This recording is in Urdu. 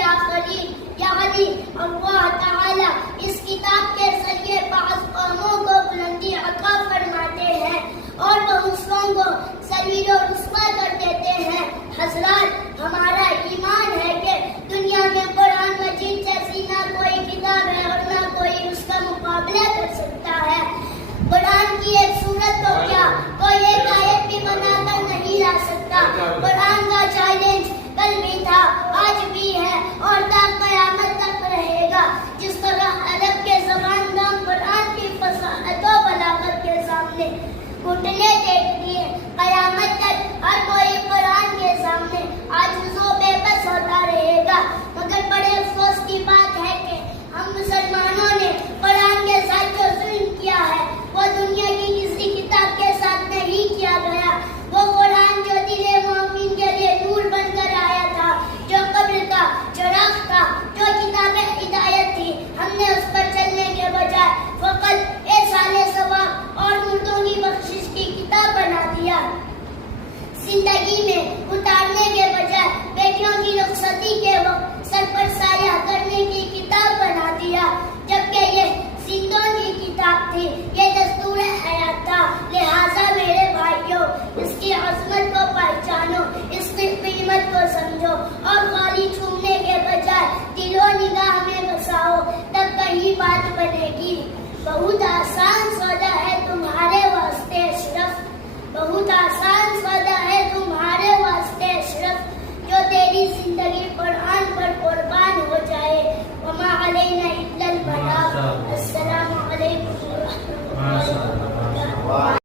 یا خلیل یا علی، اللہ تعالی اس کتاب کے ذریعے بعض قوموں کو بلندی عطا فرماتے ہیں اور دوسروں کو ذلیل و رسوا کر دیتے ہیں۔ حضرات، ہمارا ایمان ہے کہ دنیا میں قرآن مجید جیسی نہ کوئی کتاب ہے اور نہ کوئی اس کا مقابلہ کر سکتا ہے۔ قرآن کی ایک سورت تو کیا کوئی ایک آیت بھی بنا کر نہیں لا سکتا۔ قرآن کا چیلنج کل بھی تھا، آج بھی ہے اور تا قیامت تک رہے گا۔ جس طرح عرب کے زبان دام قرآن کی فصاحت و بلاغت کے سامنے گھٹنے ٹیک دیے، قیامت تک ہر کوئی قرآن کے سامنے عاجز و بے بس ہوتا رہے گا۔ مگر بڑے افسوس کی بات ہے کہ ہم مسلمانوں نے قرآن کے ساتھ جو ظلم کیا ہے وہ دنیا کی کسی کتاب کے ساتھ نہیں کیا گیا۔ وہ قرآن جو دل مومن کے لیے نور بن کر آیا تھا، جو قبر کا چراغ تھا، جو کتاب ہدایت تھی، ہم نے اس پر چلنے کے بجائے فقط احسان ثواب اور مردوں کی بخشش کی کتاب بنا دیا۔ زندگی میں اتارنے کے بجائے بیٹیوں کی رخصتی کے وقت سر پر سایہ کرنے کی کتاب بنا دیا، جبکہ یہ زندوں کی کتاب تھی، یہ دستور حیات تھا۔ لہٰذا میرے بھائیوں، اس کی عظمت کو پہچانو، اس کی قیمت کو سمجھو اور خالی چھونے کے بجائے دل و نگاہ میں بساؤ، تب کہیں بات بنے گی۔ بہت آسان سودا ہے تمہارے واسطے اشرف، بہت آسان سودا ہے تمہارے واسطے اشرف، جو تیری زندگی قرآن پر قربان ہو جائے۔ وما علینا الا البلاغ۔ السلام علیکم ورحمۃ اللہ وبرکاتہ۔